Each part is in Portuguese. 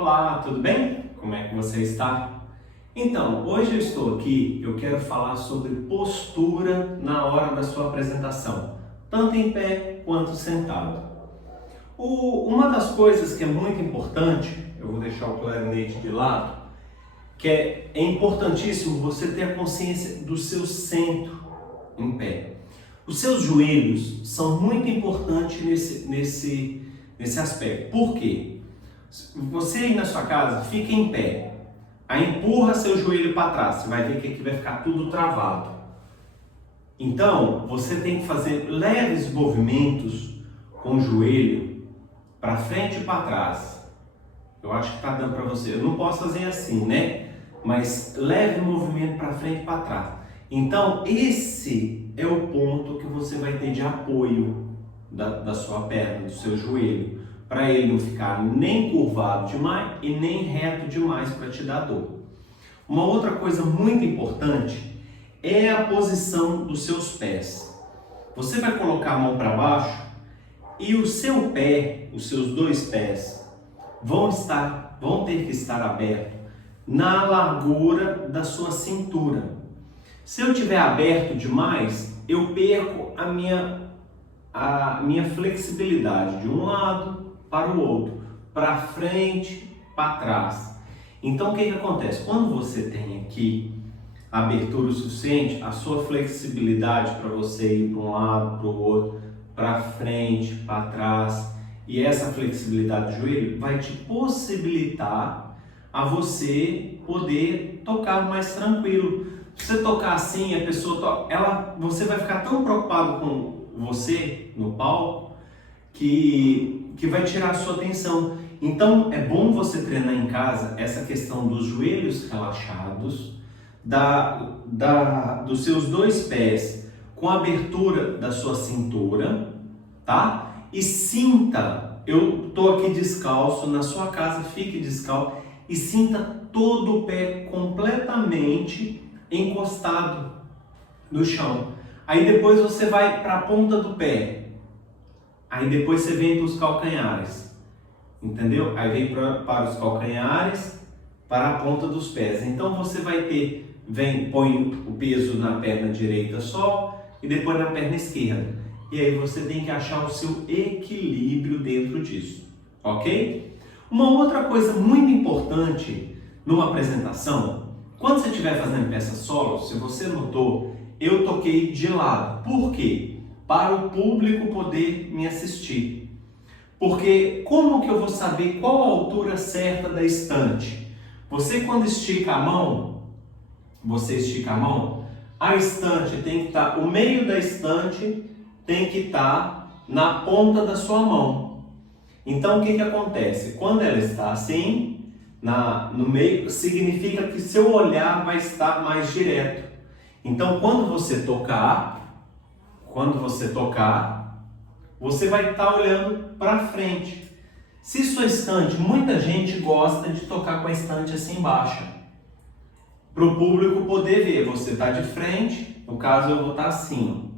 Olá, tudo bem? Como é que você está? Então, hoje eu estou aqui, eu quero falar sobre postura na hora da sua apresentação, tanto em pé quanto sentado. Uma das coisas que é muito importante, eu vou deixar o clarinete de lado, que é importantíssimo você ter a consciência do seu centro em pé. Os seus joelhos são muito importantes nesse aspecto. Por quê? Você aí na sua casa, fica em pé, aí empurra seu joelho para trás, você vai ver que aqui vai ficar tudo travado. Então, você tem que fazer leves movimentos com o joelho para frente e para trás. Eu acho que está dando para você. Eu não posso fazer assim, né? Mas leve movimento para frente e para trás. Então, esse é o ponto que você vai ter de apoio da sua perna, do seu joelho, para ele não ficar nem curvado demais e nem reto demais para te dar dor. Uma outra coisa muito importante é a posição dos seus pés. Você vai colocar a mão para baixo e o seu pé, os seus dois pés, vão ter que estar abertos na largura da sua cintura. Se eu tiver aberto demais, eu perco a minha flexibilidade de um lado para o outro, para frente, para trás. Então o que acontece? Quando você tem aqui a abertura o suficiente, a sua flexibilidade para você ir para um lado, para o outro, para frente, para trás, e essa flexibilidade do joelho vai te possibilitar a você poder tocar mais tranquilo. Se você tocar assim, a pessoa você vai ficar tão preocupado com você no palco que vai tirar a sua atenção. Então é bom você treinar em casa essa questão dos joelhos relaxados, dos seus dois pés com a abertura da sua cintura, tá? E sinta, eu estou aqui descalço, na sua casa fique descalço e sinta todo o pé completamente encostado no chão. Aí depois você vai para a ponta do pé. Aí depois você vem para os calcanhares. Entendeu? Aí vem para os calcanhares, para a ponta dos pés. Então você vai ter, põe o peso na perna direita só e depois na perna esquerda. E aí você tem que achar o seu equilíbrio dentro disso. Ok? Uma outra coisa muito importante numa apresentação, quando você estiver fazendo peça solo, se você notou, eu toquei de lado. Por quê? Para o público poder me assistir. Porque como que eu vou saber qual a altura certa da estante? Você quando estica a mão, a estante tem que estar, o meio da estante tem que estar na ponta da sua mão. Então o que acontece? Quando ela está assim, no meio, significa que seu olhar vai estar mais direto. Então quando você tocar, você vai estar olhando para frente. Se sua estante, muita gente gosta de tocar com a estante assim baixa, para o público poder ver. Você está de frente, no caso eu vou estar assim,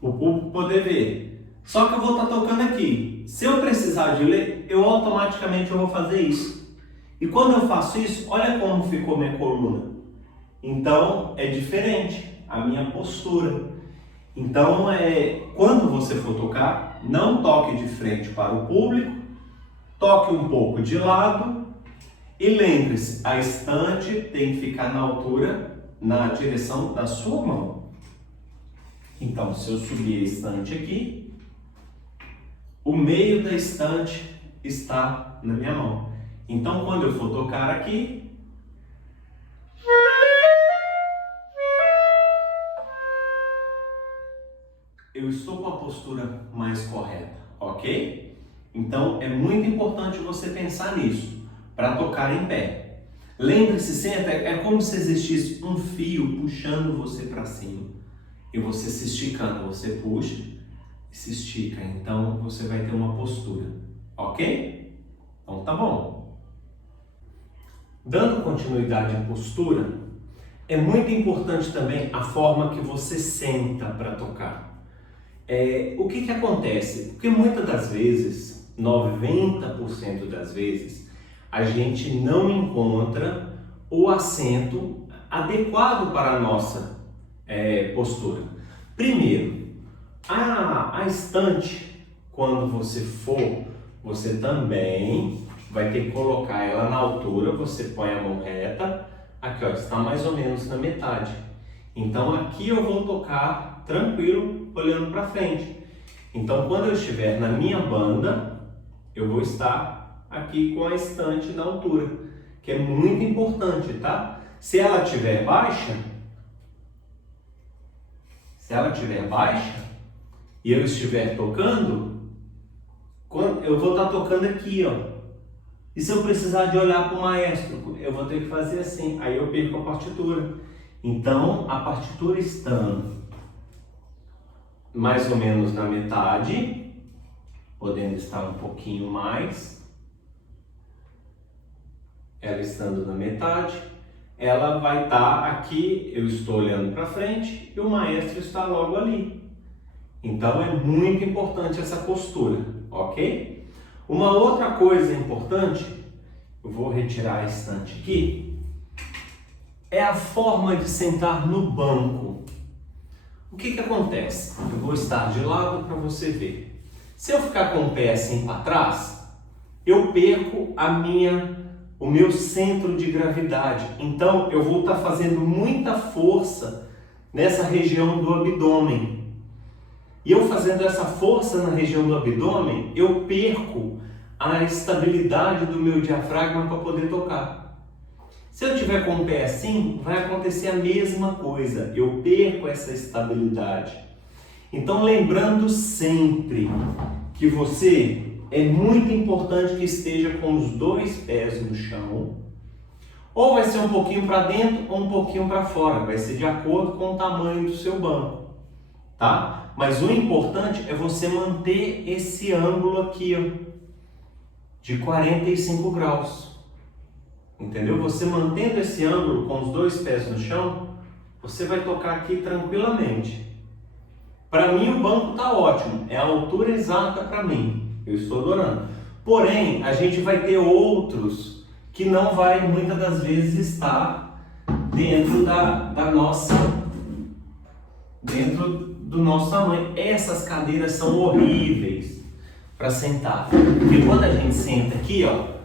para o público poder ver. Só que eu vou estar tocando aqui. Se eu precisar de ler, eu automaticamente vou fazer isso. E quando eu faço isso, olha como ficou minha coluna. Então é diferente a minha postura. Então, quando você for tocar, não toque de frente para o público, toque um pouco de lado e lembre-se, a estante tem que ficar na altura, na direção da sua mão. Então, se eu subir a estante aqui, o meio da estante está na minha mão. Então, quando eu for tocar aqui, eu estou com a postura mais correta, ok? Então é muito importante você pensar nisso para tocar em pé. Lembre-se sempre, é como se existisse um fio puxando você para cima e você se esticando. Você puxa e se estica, então você vai ter uma postura, ok? Então tá bom. Dando continuidade à postura, é muito importante também a forma que você senta para tocar. O que acontece? Porque muitas das vezes, 90% das vezes, a gente não encontra o assento adequado para a nossa postura. Primeiro, a estante, quando você for, você também vai ter que colocar ela na altura, você põe a mão reta, aqui ó, está mais ou menos na metade. Então aqui eu vou tocar tranquilo, olhando para frente. Então quando eu estiver na minha banda, eu vou estar aqui com a estante na altura, que é muito importante, tá? Se ela estiver baixa, e eu estiver tocando, eu vou estar tocando aqui, ó. E se eu precisar de olhar para o maestro, eu vou ter que fazer assim, aí eu perco a partitura. Então, a partitura estando mais ou menos na metade, podendo estar um pouquinho mais, ela estando na metade, ela vai estar aqui, eu estou olhando para frente e o maestro está logo ali. Então é muito importante essa postura, ok? Uma outra coisa importante, eu vou retirar a estante aqui, é a forma de sentar no banco. O que acontece? Eu vou estar de lado para você ver. Se eu ficar com o pé assim para trás, eu perco o meu centro de gravidade. Então eu vou estar fazendo muita força nessa região do abdômen. E eu fazendo essa força na região do abdômen, eu perco a estabilidade do meu diafragma para poder tocar. Se eu tiver com o pé assim, vai acontecer a mesma coisa. Eu perco essa estabilidade. Então, lembrando sempre que é muito importante que esteja com os dois pés no chão. Ou vai ser um pouquinho para dentro ou um pouquinho para fora. Vai ser de acordo com o tamanho do seu banco, tá? Mas o importante é você manter esse ângulo aqui, ó, de 45 graus. Entendeu? Você mantendo esse ângulo com os dois pés no chão, você vai tocar aqui tranquilamente. Para mim o banco está ótimo, é a altura exata para mim, eu estou adorando. Porém, a gente vai ter outros que não vai muitas das vezes estar dentro dentro do nosso tamanho. Essas cadeiras são horríveis para sentar, porque quando a gente senta aqui, ó,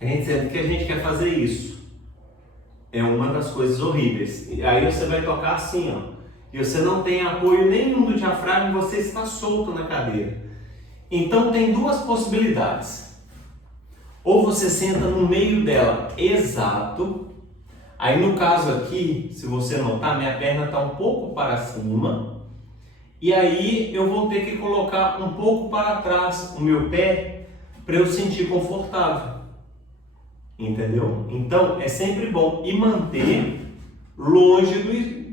a gente sente que a gente quer fazer isso. É uma das coisas horríveis. E aí você vai tocar assim, ó. E você não tem apoio nenhum do diafragma e você está solto na cadeira. Então tem duas possibilidades. Ou você senta no meio dela exato. Aí no caso aqui, se você notar, minha perna está um pouco para cima. E aí eu vou ter que colocar um pouco para trás o meu pé para eu sentir confortável. Entendeu? Então é sempre bom e manter longe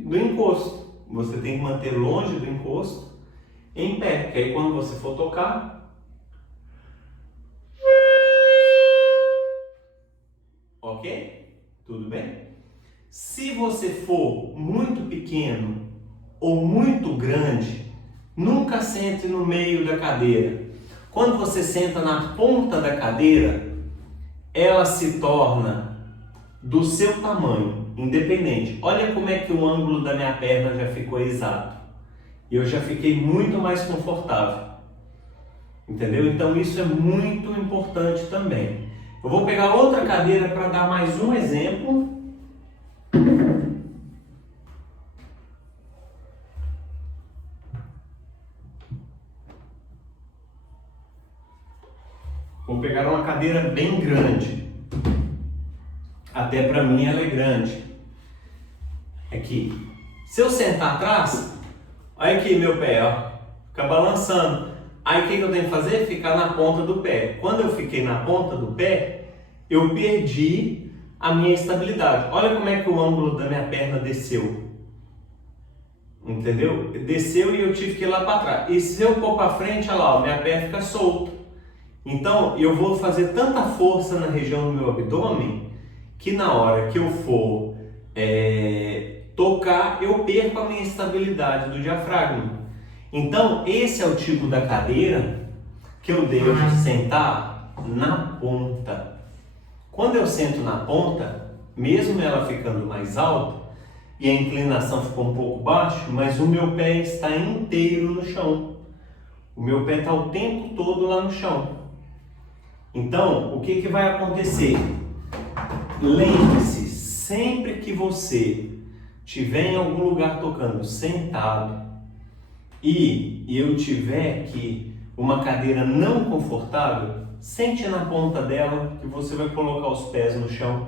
do encosto. Você tem que manter longe do encosto em pé, que aí quando você for tocar, ok? Tudo bem? Se você for muito pequeno ou muito grande, nunca sente no meio da cadeira. Quando você senta na ponta da cadeira, ela se torna do seu tamanho, independente. Olha como é que o ângulo da minha perna já ficou exato. E eu já fiquei muito mais confortável. Entendeu? Então isso é muito importante também. Eu vou pegar outra cadeira para dar mais um exemplo. Vou pegar uma cadeira bem grande. Até para mim ela é grande. Aqui. Se eu sentar atrás, olha aqui meu pé, ó, fica balançando. Aí o que eu tenho que fazer? Ficar na ponta do pé. Quando eu fiquei na ponta do pé, eu perdi a minha estabilidade. Olha como é que o ângulo da minha perna desceu. Entendeu? Desceu e eu tive que ir lá para trás. E se eu pôr para frente, olha lá, ó, minha perna fica solta. Então, eu vou fazer tanta força na região do meu abdômen que na hora que eu for tocar, eu perco a minha estabilidade do diafragma. Então, esse é o tipo da cadeira que eu devo sentar na ponta. Quando eu sento na ponta, mesmo ela ficando mais alta e a inclinação ficou um pouco baixa, mas o meu pé está inteiro no chão. O meu pé está o tempo todo lá no chão. Então, o que vai acontecer? Lembre-se, sempre que você estiver em algum lugar tocando sentado e eu tiver aqui uma cadeira não confortável, sente na ponta dela que você vai colocar os pés no chão.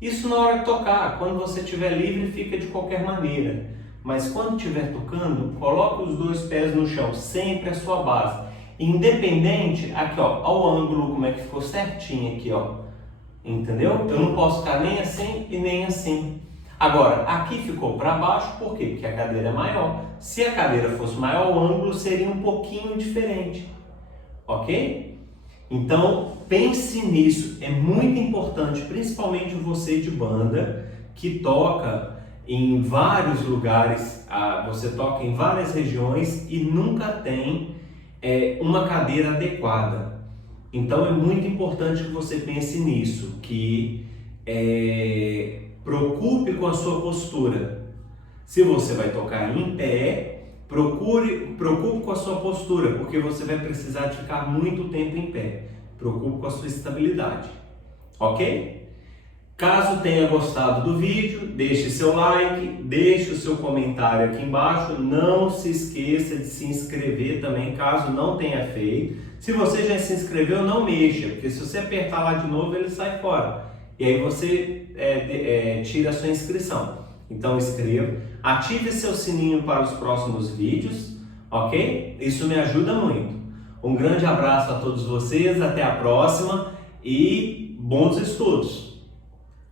Isso na hora de tocar. Quando você estiver livre, fica de qualquer maneira. Mas quando estiver tocando, coloque os dois pés no chão, sempre a sua base. Independente, aqui ó, ao ângulo como é que ficou certinho aqui ó. Entendeu? Eu não posso ficar nem assim e nem assim. Agora, aqui ficou para baixo, por quê? Porque a cadeira é maior. Se a cadeira fosse maior, o ângulo seria um pouquinho diferente. Ok? Então, pense nisso. É muito importante, principalmente você de banda, que toca em vários lugares, você toca em várias regiões e nunca tem uma cadeira adequada. Então, é muito importante que você pense nisso, que preocupe com a sua postura. Se você vai tocar em pé, preocupe com a sua postura, porque você vai precisar de ficar muito tempo em pé. Preocupe com a sua estabilidade, ok? Caso tenha gostado do vídeo, deixe seu like, deixe o seu comentário aqui embaixo. Não se esqueça de se inscrever também, caso não tenha feito. Se você já se inscreveu, não mexa, porque se você apertar lá de novo, ele sai fora. E aí você tira a sua inscrição. Então inscreva, ative seu sininho para os próximos vídeos, ok? Isso me ajuda muito. Um grande abraço a todos vocês, até a próxima e bons estudos!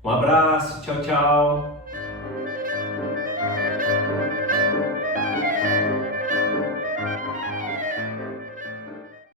Um abraço, tchau, tchau!